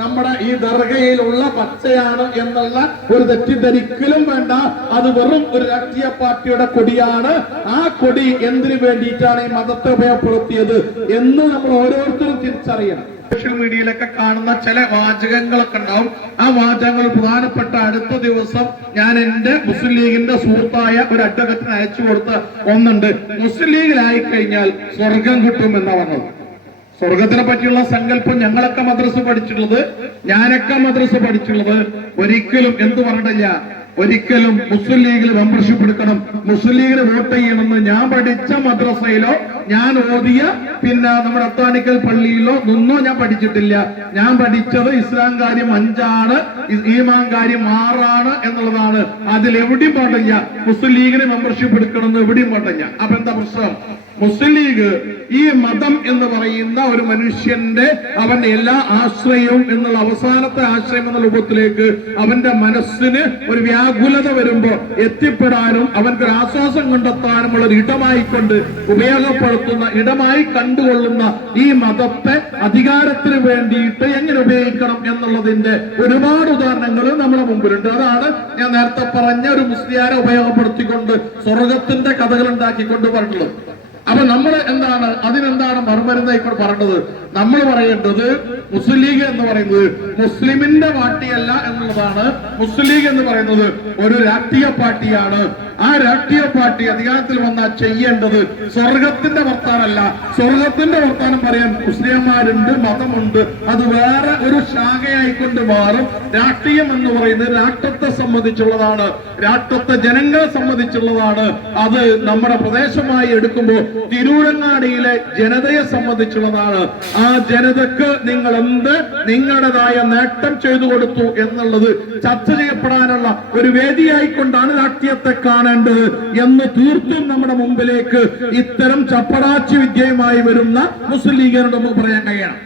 നമ്മുടെ ഈ ദർഗയിലുള്ള പച്ചയാണ് എന്നുള്ള ഒരു തെറ്റിദ്ധരിക്കലും വേണ്ട. അത് വെറും ഒരു രാഷ്ട്രീയ പാർട്ടിയുടെ കൊടിയാണ്. ആ കൊടി എന്തിനു വേണ്ടിയിട്ടാണ് ഈ മതത്തെ ഉപയോഗപ്പെടുത്തിയത് എന്ന് നമ്മൾ ഓരോരുത്തരും തിരിച്ചറിയണം. സോഷ്യൽ മീഡിയയിലൊക്കെ കാണുന്ന ചില വാചകങ്ങളൊക്കെ ഉണ്ടാവും. ആ വാചകങ്ങൾ പ്രധാനപ്പെട്ട അടുത്ത ദിവസം ഞാൻ എന്റെ മുസ്ലിം ലീഗിന്റെ സുഹൃത്തായ ഒരു അഡ്വക്കറ്റിന് അയച്ചു കൊടുത്ത ഒന്നുണ്ട്. മുസ്ലിം ലീഗിലായി കഴിഞ്ഞാൽ സ്വർഗം കിട്ടും എന്നാ പറഞ്ഞത്. സ്വർഗത്തിനെ പറ്റിയുള്ള സങ്കല്പം ഞങ്ങളൊക്കെ മദ്രസ പഠിച്ചിട്ടുള്ളത്, ഞാനൊക്കെ മദ്രസ പഠിച്ചിട്ടുള്ളത് ഒരിക്കലും എന്ത് പറഞ്ഞിട്ടില്ല, ഒരിക്കലും മുസ്ലിം ലീഗിൽ മെമ്പർഷിപ്പ് എടുക്കണം, മുസ്ലിം ലീഗിന് വോട്ട് ചെയ്യണമെന്ന് ഞാൻ പഠിച്ച മദ്രസയിലോ ഞാൻ ഓതിയ പിന്നെ നമ്മുടെ അത്താണിക്കൽ പള്ളിയിലോ നിന്നോ ഞാൻ പഠിച്ചിട്ടില്ല. ഞാൻ പഠിച്ചത് ഇസ്ലാം കാര്യം 5 ഈമാൻ കാര്യം 6 എന്നുള്ളതാണ്. അതിലെവിടെയും പാടില്ല മുസ്ലിം ലീഗിന് മെമ്പർഷിപ്പ് എടുക്കണമെന്ന് എവിടെയും പാടില്ല. അപ്പൊ എന്താ പ്രശ്നം? മുസ്ലിം ലീഗ് ഈ മതം എന്ന് പറയുന്ന ഒരു മനുഷ്യന്റെ അവന്റെ എല്ലാ ആശ്രയവും എന്നുള്ള അവസാനത്തെ ആശ്രയം എന്ന രൂപത്തിലേക്ക് അവന്റെ മനസ്സിന് ഒരു വ്യാകുലത വരുമ്പോ എത്തിപ്പെടാനും അവൻക്ക് ആശ്വാസം കണ്ടെത്താനുമുള്ള ഒരു ഇടമായിക്കൊണ്ട് ഉപയോഗപ്പെടുത്തുന്ന, ഇടമായി കണ്ടുകൊള്ളുന്ന ഈ മതത്തെ അധികാരത്തിന് വേണ്ടിയിട്ട് എങ്ങനെ ഉപയോഗിക്കണം എന്നുള്ളതിന്റെ ഒരുപാട് ഉദാഹരണങ്ങൾ നമ്മുടെ മുമ്പിലുണ്ട്. അതാണ് ഞാൻ നേരത്തെ പറഞ്ഞ ഒരു മുസ്ലിയാരെ ഉപയോഗപ്പെടുത്തിക്കൊണ്ട് സ്വർഗത്തിന്റെ കഥകൾ ഉണ്ടാക്കിക്കൊണ്ട് പറഞ്ഞിട്ടുള്ളത്. അപ്പൊ നമ്മൾ എന്താണ് അതിനെന്താണ് മറുമരുന്നായിക്കൊണ്ട് പറഞ്ഞത്? നമ്മൾ പറയേണ്ടത് മുസ്ലിം ലീഗ് എന്ന് പറയുന്നത് മുസ്ലിമിന്റെ പാർട്ടിയല്ല എന്നുള്ളതാണ്. മുസ്ലിം ലീഗ് എന്ന് പറയുന്നത് ഒരു രാഷ്ട്രീയ പാർട്ടിയാണ്. ആ രാഷ്ട്രീയ പാർട്ടി അധികാരത്തിൽ വന്നാൽ ചെയ്യേണ്ടത് സ്വർഗത്തിന്റെ വർത്താനല്ല. സ്വർഗത്തിന്റെ വർത്താനം പറയാൻ മുസ്ലിംമാരുണ്ട്, മതമുണ്ട്, അത് വേറെ ഒരു ശാഖയായിക്കൊണ്ട് മാറും. രാഷ്ട്രീയം എന്ന് പറയുന്നത് രാഷ്ട്രത്തെ സംബന്ധിച്ചുള്ളതാണ്, രാഷ്ട്രത്തെ ജനങ്ങളെ സംബന്ധിച്ചുള്ളതാണ്. അത് നമ്മുടെ പ്രദേശമായി എടുക്കുമ്പോൾ തിരൂരങ്ങാടിയിലെ ജനതയെ സംബന്ധിച്ചുള്ളതാണ്. ആ ജനതക്ക് നിങ്ങൾ എന്ത് നിങ്ങളുടേതായ നേട്ടം ചെയ്തു കൊടുത്തു എന്നുള്ളത് ചർച്ച ചെയ്യപ്പെടാനുള്ള ഒരു വേദിയായിക്കൊണ്ടാണ് രാഷ്ട്രീയത്തെ കാണേണ്ടത് എന്ന് തീർത്തും നമ്മുടെ മുമ്പിലേക്ക് ഇത്തരം ചപ്പടാച്ചി വിദ്യയുമായി വരുന്ന മുസ്ലിം ലീഗിനോട് നമുക്ക് പറയാൻ കഴിയണം.